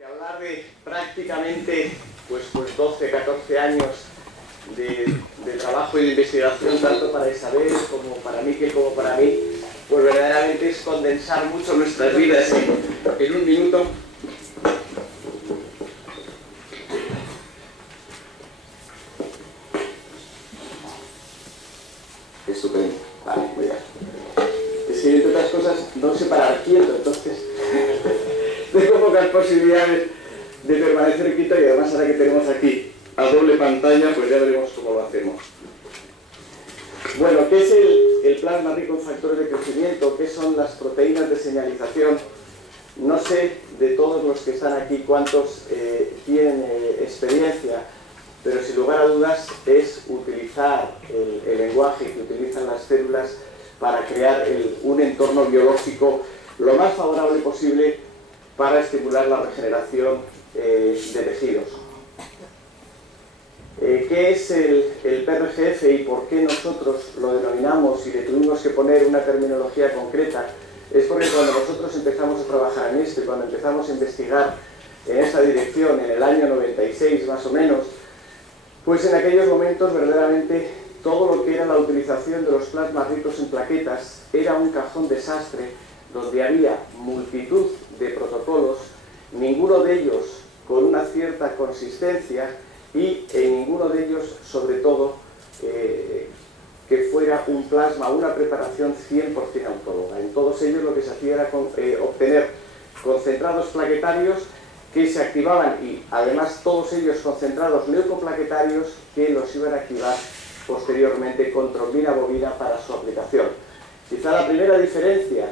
Que hablar de prácticamente pues 12, 14 años de trabajo y de investigación, tanto para Isabel como para Miquel como para mí, pues verdaderamente es condensar mucho nuestras vidas en un minuto. Estupendo, vale, muy bien. Es que entre otras cosas no sé parar quieto, entonces tengo pocas posibilidades de permanecer quieto, y además ahora que tenemos aquí a doble pantalla, pues ya veremos cómo lo hacemos. Bueno, ¿qué es el plasma rico en factores de crecimiento? ¿Qué son las proteínas de señalización? No sé de todos los que están aquí cuántos tienen experiencia, pero sin lugar a dudas es utilizar el lenguaje que utilizan las células para crear un entorno biológico lo más favorable posible para estimular la regeneración de tejidos. ¿Qué es el PRGF y por qué nosotros lo denominamos y le tuvimos que poner una terminología concreta? Es porque cuando nosotros empezamos a trabajar en esto y cuando empezamos a investigar en esa dirección en el año 96 más o menos, pues en aquellos momentos verdaderamente todo lo que era la utilización de los plasmas ricos en plaquetas era un cajón desastre donde había multitud de protocolos, ninguno de ellos con una cierta consistencia y en ninguno de ellos, sobre todo, que fuera un plasma, una preparación 100% autóloga. En todos ellos lo que se hacía era obtener concentrados plaquetarios que se activaban y además todos ellos concentrados leucoplaquetarios que los iban a activar posteriormente con trombina bovina para su aplicación. Quizá la primera diferencia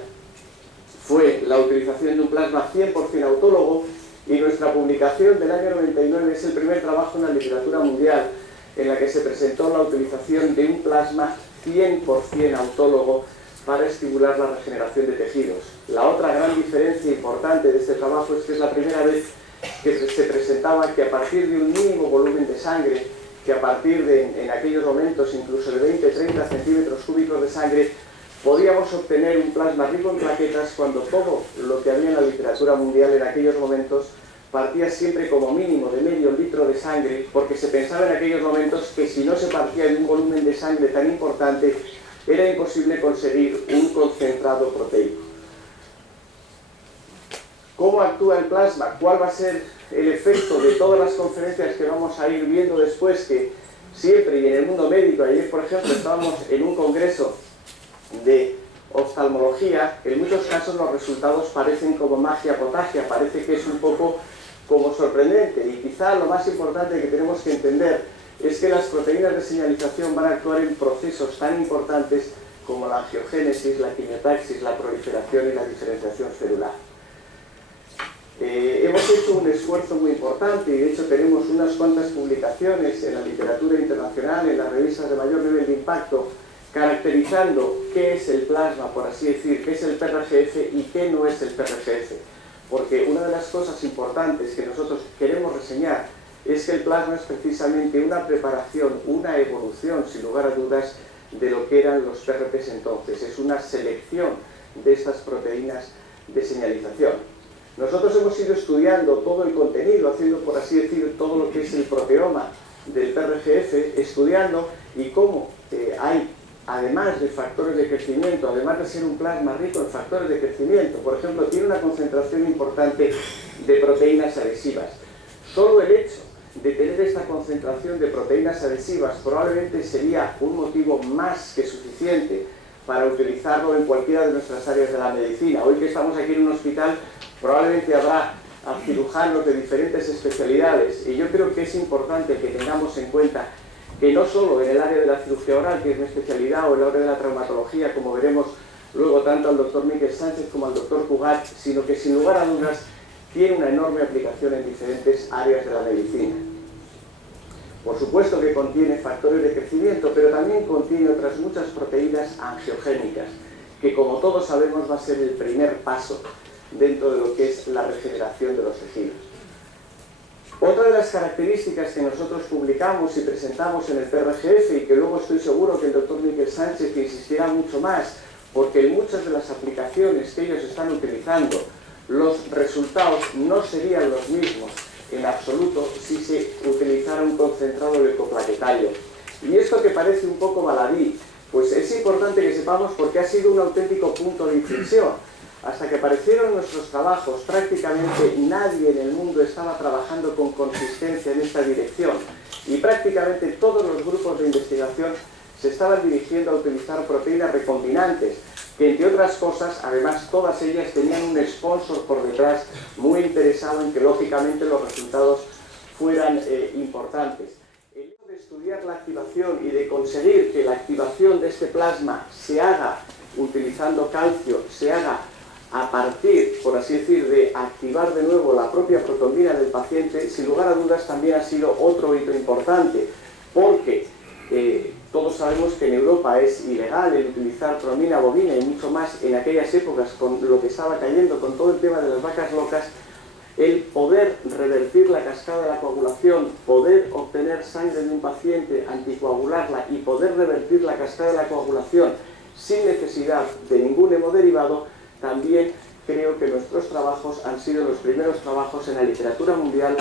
fue la utilización de un plasma 100% autólogo, y nuestra publicación del año 99 es el primer trabajo en la literatura mundial en la que se presentó la utilización de un plasma 100% autólogo para estimular la regeneración de tejidos. La otra gran diferencia importante de este trabajo es que es la primera vez que se presentaba que a partir de un mínimo volumen de sangre, que a partir de, en aquellos momentos, incluso de 20-30 centímetros cúbicos de sangre, podíamos obtener un plasma rico en plaquetas cuando todo lo que había en la literatura mundial en aquellos momentos partía siempre como mínimo de medio litro de sangre, porque se pensaba en aquellos momentos que si no se partía de un volumen de sangre tan importante, era imposible conseguir un concentrado proteico. ¿Cómo actúa el plasma? ¿Cuál va a ser el efecto de todas las conferencias que vamos a ir viendo después? Que siempre, y en el mundo médico, ayer por ejemplo estábamos en un congreso de oftalmología, en muchos casos los resultados parecen como magia potagia, parece que es un poco como sorprendente, y quizá lo más importante que tenemos que entender es que las proteínas de señalización van a actuar en procesos tan importantes como la angiogénesis, la quimiotaxis, la proliferación y la diferenciación celular. Hemos hecho un esfuerzo muy importante y de hecho tenemos unas cuantas publicaciones en la literatura internacional, en las revistas de mayor nivel de impacto, caracterizando qué es el plasma, por así decir, qué es el PRGF y qué no es el PRGF. Porque una de las cosas importantes que nosotros queremos reseñar es que el plasma es precisamente una preparación, una evolución, sin lugar a dudas, de lo que eran los PRPs entonces. Es una selección de estas proteínas de señalización. Nosotros hemos ido estudiando todo el contenido, haciendo, por así decir, todo lo que es el proteoma del PRGF, estudiando y cómo hay, además de factores de crecimiento, además de ser un plasma rico en factores de crecimiento, por ejemplo, tiene una concentración importante de proteínas adhesivas. Solo el hecho de tener esta concentración de proteínas adhesivas probablemente sería un motivo más que suficiente para utilizarlo en cualquiera de nuestras áreas de la medicina. Hoy que estamos aquí en un hospital, probablemente habrá cirujanos de diferentes especialidades, y yo creo que es importante que tengamos en cuenta que no solo en el área de la cirugía oral, que es mi especialidad, o en el área de la traumatología, como veremos luego tanto al doctor Miquel Sánchez como al doctor Cugat, sino que sin lugar a dudas tiene una enorme aplicación en diferentes áreas de la medicina. Por supuesto que contiene factores de crecimiento, pero también contiene otras muchas proteínas angiogénicas, que como todos sabemos va a ser el primer paso dentro de lo que es la regeneración de los tejidos. Otra de las características que nosotros publicamos y presentamos en el PRGF, y que luego estoy seguro que el doctor Miquel Sánchez insistirá mucho más, porque en muchas de las aplicaciones que ellos están utilizando los resultados no serían los mismos en absoluto si se utilizara un concentrado leucoplaquetario. Y esto que parece un poco baladí, pues es importante que sepamos porque ha sido un auténtico punto de inflexión. Hasta que aparecieron nuestros trabajos, prácticamente nadie en el mundo estaba trabajando con consistencia en esta dirección. Y prácticamente todos los grupos de investigación se estaban dirigiendo a utilizar proteínas recombinantes, que entre otras cosas, además todas ellas tenían un sponsor por detrás muy interesado en que lógicamente los resultados fueran importantes. El hecho de estudiar la activación y de conseguir que la activación de este plasma se haga utilizando calcio, se haga a partir, por así decir, de activar de nuevo la propia protrombina del paciente, sin lugar a dudas también ha sido otro hito importante, porque todos sabemos que en Europa es ilegal el utilizar trombina bovina y mucho más en aquellas épocas con lo que estaba cayendo con todo el tema de las vacas locas. El poder revertir la cascada de la coagulación, poder obtener sangre de un paciente, anticoagularla y poder revertir la cascada de la coagulación sin necesidad de ningún hemoderivado, también creo que nuestros trabajos han sido los primeros trabajos en la literatura mundial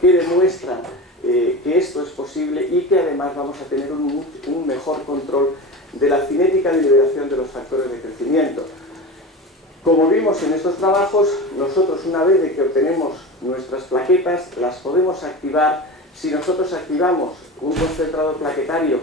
que demuestran que esto es posible y que además vamos a tener un mejor control de la cinética de liberación de los factores de crecimiento. Como vimos en estos trabajos, nosotros una vez de que obtenemos nuestras plaquetas, las podemos activar. Si nosotros activamos un concentrado plaquetario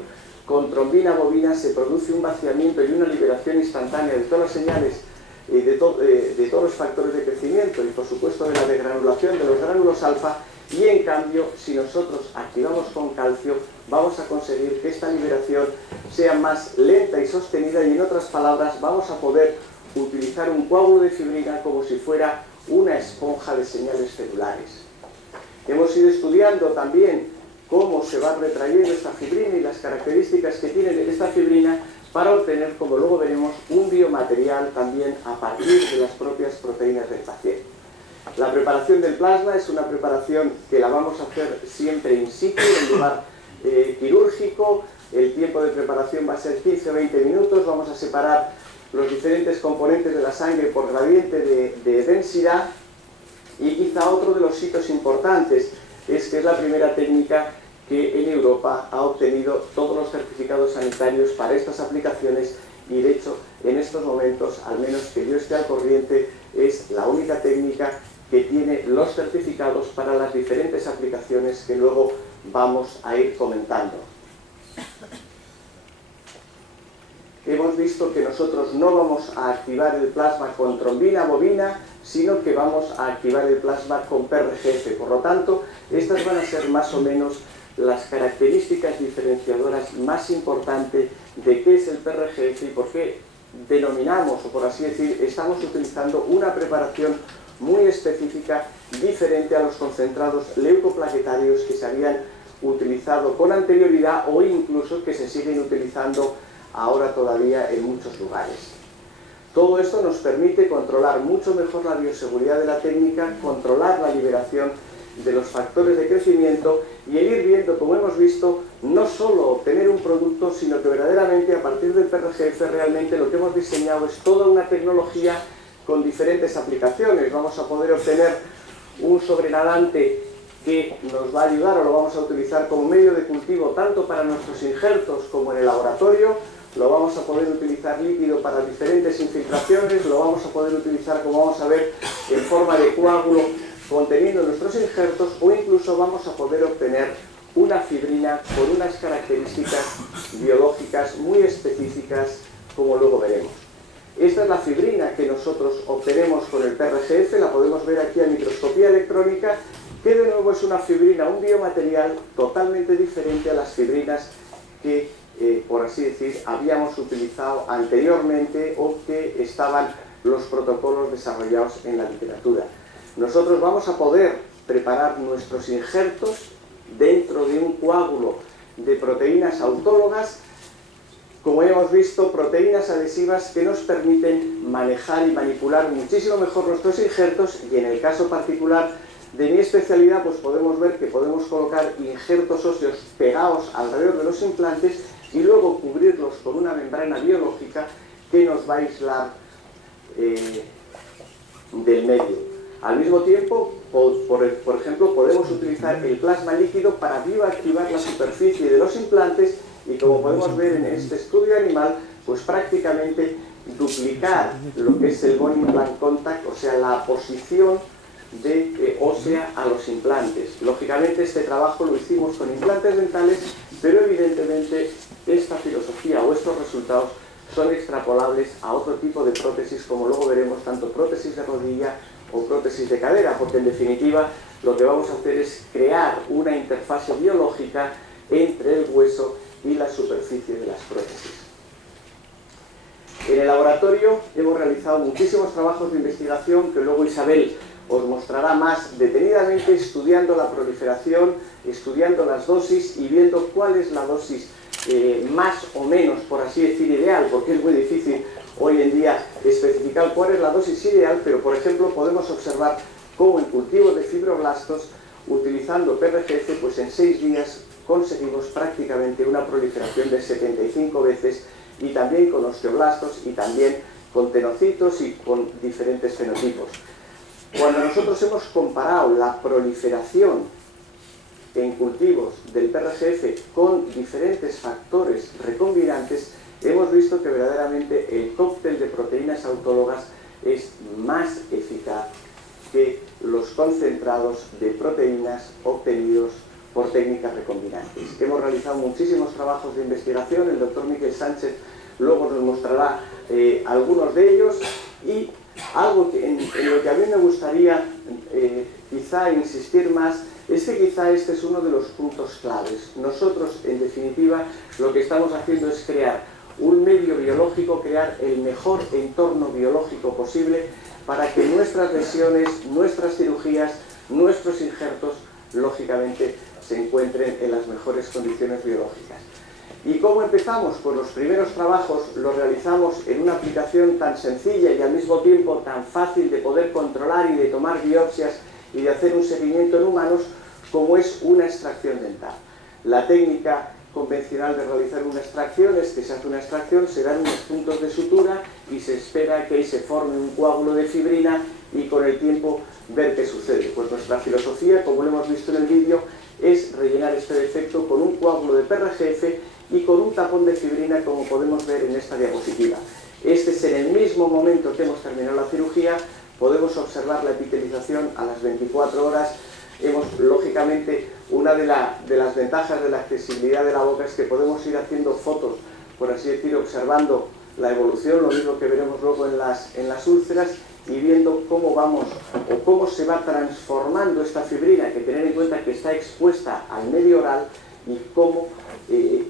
con trombina bovina, se produce un vaciamiento y una liberación instantánea de todas las señales de todos los factores de crecimiento y por supuesto de la degranulación de los gránulos alfa. Y en cambio, si nosotros activamos con calcio, vamos a conseguir que esta liberación sea más lenta y sostenida y en otras palabras vamos a poder utilizar un coágulo de fibrina como si fuera una esponja de señales celulares. Hemos ido estudiando también cómo se va retrayendo esta fibrina y las características que tiene esta fibrina para obtener, como luego veremos, un biomaterial también a partir de las propias proteínas del paciente. La preparación del plasma es una preparación que la vamos a hacer siempre in situ, en lugar quirúrgico. El tiempo de preparación va a ser 15 o 20 minutos. Vamos a separar los diferentes componentes de la sangre por gradiente de densidad. Y quizá otro de los hitos importantes es que es la primera técnica que en Europa ha obtenido todos los certificados sanitarios para estas aplicaciones y de hecho en estos momentos, al menos que yo esté al corriente, es la única técnica que tiene los certificados para las diferentes aplicaciones que luego vamos a ir comentando. Hemos visto que nosotros no vamos a activar el plasma con trombina bovina, sino que vamos a activar el plasma con PRGF. Por lo tanto, estas van a ser más o menos las características diferenciadoras más importantes de qué es el PRGF y por qué denominamos, o por así decir, estamos utilizando una preparación muy específica, diferente a los concentrados leucoplaquetarios que se habían utilizado con anterioridad o incluso que se siguen utilizando ahora todavía en muchos lugares. Todo esto nos permite controlar mucho mejor la bioseguridad de la técnica, controlar la liberación de los factores de crecimiento y el ir viendo, como hemos visto, no solo obtener un producto, sino que verdaderamente a partir del PRGF realmente lo que hemos diseñado es toda una tecnología con diferentes aplicaciones. Vamos a poder obtener un sobrenadante que nos va a ayudar o lo vamos a utilizar como medio de cultivo tanto para nuestros injertos como en el laboratorio. Lo vamos a poder utilizar líquido para diferentes infiltraciones, lo vamos a poder utilizar, como vamos a ver, en forma de coágulo conteniendo nuestros injertos o incluso vamos a poder obtener una fibrina con unas características biológicas muy específicas, como luego veremos. Esta es la fibrina que nosotros obtenemos con el PRGF, la podemos ver aquí a microscopía electrónica, que de nuevo es una fibrina, un biomaterial totalmente diferente a las fibrinas que, por así decir, habíamos utilizado anteriormente o que estaban los protocolos desarrollados en la literatura. Nosotros vamos a poder preparar nuestros injertos dentro de un coágulo de proteínas autólogas, como hemos visto, proteínas adhesivas que nos permiten manejar y manipular muchísimo mejor nuestros injertos y en el caso particular de mi especialidad pues podemos ver que podemos colocar injertos óseos pegados alrededor de los implantes y luego cubrirlos con una membrana biológica que nos va a aislar del medio. Al mismo tiempo, por ejemplo, podemos utilizar el plasma líquido para bioactivar la superficie de los implantes y, como podemos ver en este estudio animal, pues prácticamente duplicar lo que es el bone implant contact, o sea, la posición ósea a los implantes. Lógicamente este trabajo lo hicimos con implantes dentales, pero evidentemente esta filosofía o estos resultados son extrapolables a otro tipo de prótesis, como luego veremos, tanto prótesis de rodilla o prótesis de cadera, porque en definitiva lo que vamos a hacer es crear una interfase biológica entre el hueso y la superficie de las prótesis. En el laboratorio hemos realizado muchísimos trabajos de investigación que luego Isabel os mostrará más detenidamente, estudiando la proliferación, estudiando las dosis y viendo cuál es la dosis más o menos, por así decir, ideal, porque es muy difícil hoy en día especificar cuál es la dosis ideal, pero por ejemplo podemos observar cómo en cultivos de fibroblastos, utilizando PRGF, pues en 6 días conseguimos prácticamente una proliferación de 75 veces, y también con osteoblastos y también con tenocitos y con diferentes fenotipos. Cuando nosotros hemos comparado la proliferación en cultivos del PRGF con diferentes factores recombinantes, hemos visto que verdaderamente el cóctel de proteínas autólogas es más eficaz que los concentrados de proteínas obtenidos por técnicas recombinantes. Hemos realizado muchísimos trabajos de investigación, el doctor Miquel Sánchez luego nos mostrará algunos de ellos, y algo en lo que a mí me gustaría quizá insistir más es que quizá este es uno de los puntos claves. Nosotros, en definitiva, lo que estamos haciendo es crear un medio biológico, crear el mejor entorno biológico posible para que nuestras lesiones, nuestras cirugías, nuestros injertos, lógicamente, se encuentren en las mejores condiciones biológicas. ¿Y cómo empezamos? Pues los primeros trabajos los realizamos en una aplicación tan sencilla y al mismo tiempo tan fácil de poder controlar y de tomar biopsias y de hacer un seguimiento en humanos, como es una extracción dental. La técnica convencional de realizar una extracción es que se hace una extracción, se dan unos puntos de sutura y se espera que ahí se forme un coágulo de fibrina y con el tiempo ver qué sucede. Pues nuestra filosofía, como lo hemos visto en el vídeo, es rellenar este defecto con un coágulo de PRGF y con un tapón de fibrina, como podemos ver en esta diapositiva. Este es en el mismo momento que hemos terminado la cirugía. Podemos observar la epitelización a las 24 horas. Lógicamente, una de las ventajas de la accesibilidad de la boca es que podemos ir haciendo fotos, por así decir, observando la evolución, lo mismo que veremos luego en las úlceras, y viendo cómo vamos o cómo se va transformando esta fibrina, hay que tener en cuenta que está expuesta al medio oral, y cómo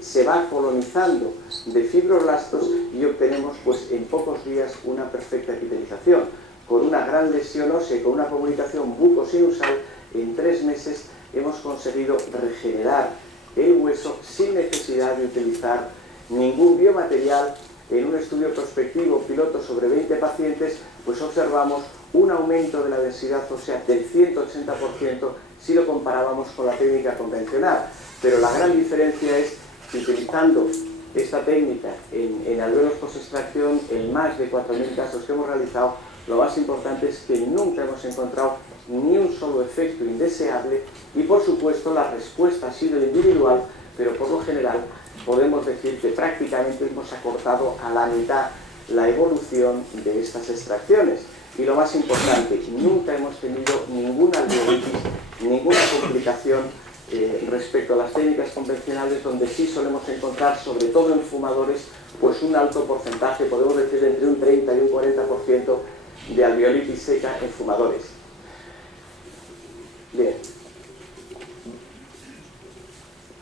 se va colonizando de fibroblastos y obtenemos pues en pocos días una perfecta epitelización. Con una gran lesión ósea y con una comunicación bucosinusal, en 3 meses hemos conseguido regenerar el hueso sin necesidad de utilizar ningún biomaterial. En un estudio prospectivo piloto sobre 20 pacientes, pues observamos un aumento de la densidad ósea del 180% si lo comparábamos con la técnica convencional. Pero la gran diferencia es que utilizando esta técnica en alveolos post-extracción, en más de 4.000 casos que hemos realizado, lo más importante es que nunca hemos encontrado ni un solo efecto indeseable, y por supuesto la respuesta ha sido individual, pero por lo general podemos decir que prácticamente hemos acortado a la mitad la evolución de estas extracciones. Y lo más importante, nunca hemos tenido ninguna alveolitis, ninguna complicación respecto a las técnicas convencionales, donde sí solemos encontrar, sobre todo en fumadores, pues un alto porcentaje, podemos decir entre un 30 y un 40% de alveolitis seca en fumadores. Bien.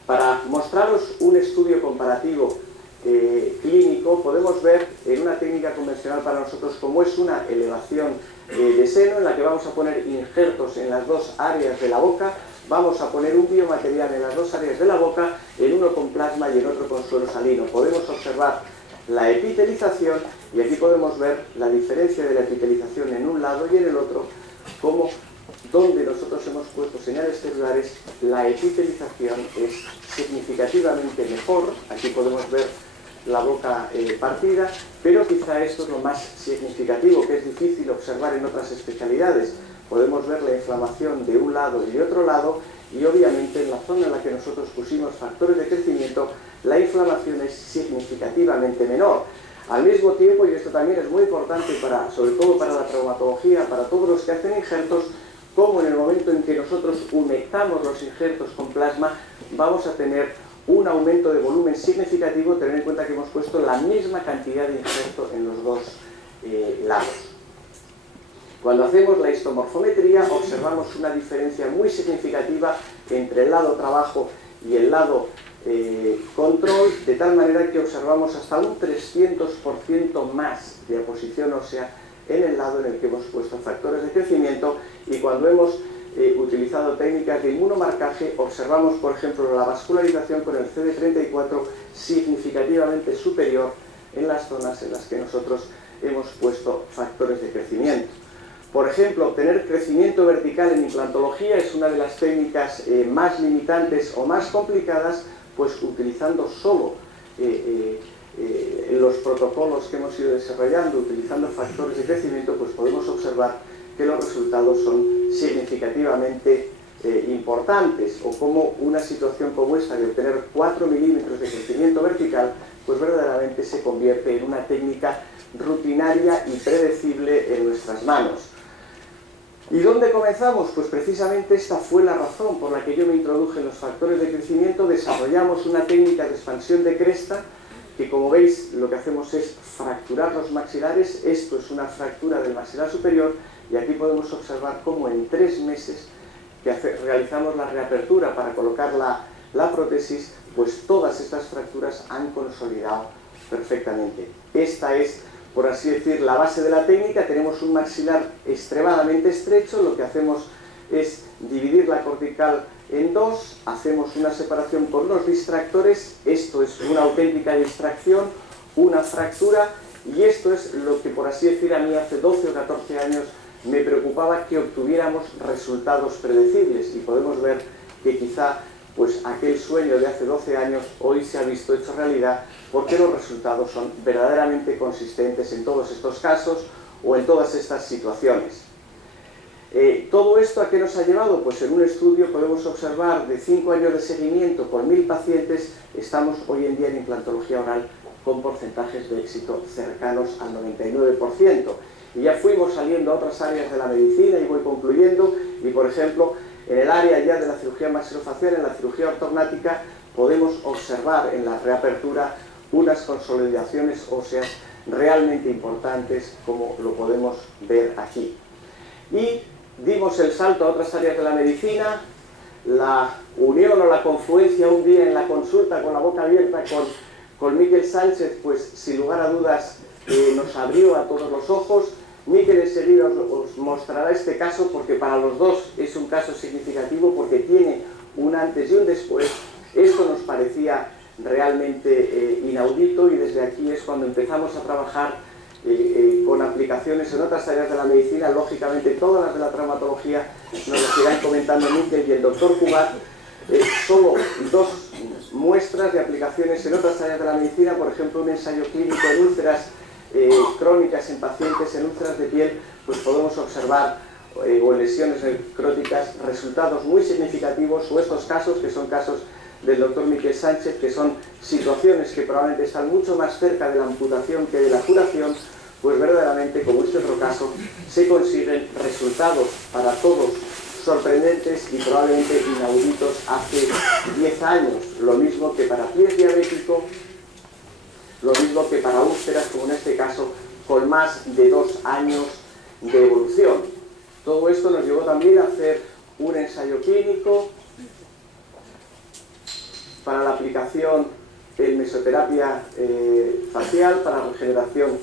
Para mostraros un estudio comparativo clínico, podemos ver en una técnica convencional para nosotros cómo es una elevación de seno, en la que vamos a poner injertos en las 2 áreas de la boca. Vamos a poner un biomaterial en las 2 áreas de la boca, en uno con plasma y en otro con suero salino. Podemos observar la epitelización y aquí podemos ver la diferencia de la epitelización en un lado y en el otro, como donde nosotros hemos puesto señales celulares, la epitelización es significativamente mejor. Aquí podemos ver la boca partida, pero quizá esto es lo más significativo, que es difícil observar en otras especialidades. podemos ver la inflamación de un lado y de otro lado, y obviamente en la zona en la que nosotros pusimos factores de crecimiento, la inflamación es significativamente menor. Al mismo tiempo, y esto también es muy importante, sobre todo para la traumatología, para todos los que hacen injertos, como en el momento en que nosotros humectamos los injertos con plasma, vamos a tener un aumento de volumen significativo, tener en cuenta que hemos puesto la misma cantidad de injerto en los dos lados. Cuando hacemos la histomorfometría, observamos una diferencia muy significativa entre el lado trabajo y el lado control, de tal manera que observamos hasta un 300% más de aposición ósea en el lado en el que hemos puesto factores de crecimiento, y cuando hemos utilizado técnicas de inmunomarcaje, observamos, por ejemplo, la vascularización con el CD34 significativamente superior en las zonas en las que nosotros hemos puesto factores de crecimiento. Por ejemplo, obtener crecimiento vertical en implantología es una de las técnicas más limitantes o más complicadas, pues utilizando solo los protocolos que hemos ido desarrollando, utilizando factores de crecimiento, pues podemos observar que los resultados son significativamente importantes, o como una situación como esta de obtener 4 milímetros de crecimiento vertical, pues verdaderamente se convierte en una técnica rutinaria y predecible en nuestras manos. ¿Y dónde comenzamos? Pues precisamente esta fue la razón por la que yo me introduje en los factores de crecimiento. Desarrollamos una técnica de expansión de cresta que, como veis, lo que hacemos es fracturar los maxilares. Esto es una fractura del maxilar superior, y aquí podemos observar cómo en 3 meses que realizamos la reapertura para colocar la prótesis, pues todas estas fracturas han consolidado perfectamente. Esta es, por así decir, la base de la técnica. Tenemos un maxilar extremadamente estrecho, lo que hacemos es dividir la cortical en dos, hacemos una separación por unos distractores, esto es una auténtica distracción, una fractura, y esto es lo que, por así decir, a mí hace 12 o 14 años me preocupaba, que obtuviéramos resultados predecibles, y podemos ver que quizá pues aquel sueño de hace 12 años hoy se ha visto hecho realidad, porque los resultados son verdaderamente consistentes en todos estos casos o en todas estas situaciones. ¿Todo esto a qué nos ha llevado? Pues en un estudio podemos observar de 5 años de seguimiento con 1000 pacientes, estamos hoy en día en implantología oral con porcentajes de éxito cercanos al 99%. Y ya fuimos saliendo a otras áreas de la medicina, y voy concluyendo, y por ejemplo, en el área ya de la cirugía maxilofacial, en la cirugía ortognática, podemos observar en la reapertura unas consolidaciones óseas realmente importantes, como lo podemos ver aquí. Y dimos el salto a otras áreas de la medicina, la unión o la confluencia un día en la consulta con la boca abierta con Miquel Sánchez, pues sin lugar a dudas nos abrió a todos los ojos. Miquel enseguida os mostrará este caso, porque para los dos es un caso significativo, porque tiene un antes y un después. Esto nos parecía realmente inaudito, y desde aquí es cuando empezamos a trabajar con aplicaciones en otras áreas de la medicina. Lógicamente todas las de la traumatología nos las irán comentando Miquel y el doctor Cugat. Solo 2 muestras de aplicaciones en otras áreas de la medicina, por ejemplo un ensayo clínico en úlceras crónicas en pacientes en úlceras de piel, pues podemos observar o en lesiones necróticas resultados muy significativos, o estos casos que son casos del doctor Miquel Sánchez, que son situaciones que probablemente están mucho más cerca de la amputación que de la curación, pues verdaderamente, como este otro caso, se consiguen resultados para todos sorprendentes y probablemente inauditos hace 10 años, lo mismo que para pies diabético, lo mismo que para úlceras, como en este caso, con más de 2 años de evolución. Todo esto nos llevó también a hacer un ensayo clínico para la aplicación en mesoterapia facial, para regeneración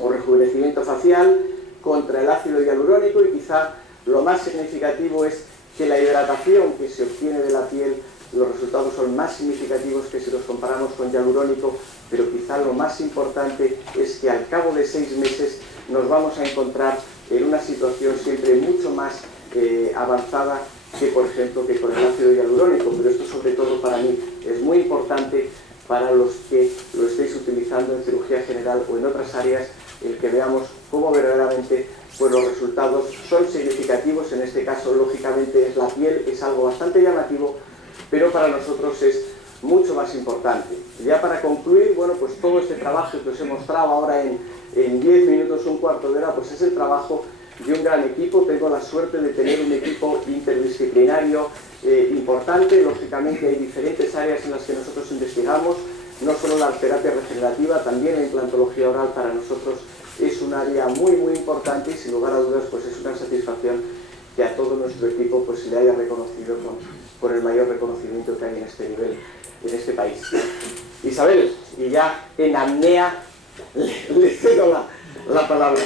o rejuvenecimiento facial contra el ácido hialurónico, y quizá lo más significativo es que la hidratación que se obtiene de la piel, los resultados son más significativos que si los comparamos con hialurónico, pero quizá lo más importante es que al cabo de 6 meses nos vamos a encontrar en una situación siempre mucho más avanzada que, por ejemplo, que con el ácido hialurónico. Pero esto, sobre todo para mí, es muy importante para los que lo estéis utilizando en cirugía general o en otras áreas, el que veamos cómo verdaderamente pues los resultados son significativos. En este caso, lógicamente, es la piel, es algo bastante llamativo, pero para nosotros es mucho más importante. Ya para concluir, bueno, pues todo este trabajo que os he mostrado ahora en 10 minutos, un cuarto de hora, pues es el trabajo de un gran equipo. Tengo la suerte de tener un equipo interdisciplinario importante. Lógicamente hay diferentes áreas en las que nosotros investigamos, no solo la terapia regenerativa, también la implantología oral para nosotros es un área muy importante, y sin lugar a dudas pues es una satisfacción que a todo nuestro equipo pues se le haya reconocido con el mayor reconocimiento que hay en este nivel, en este país. Isabel, y ya en apnea le cedo la palabra.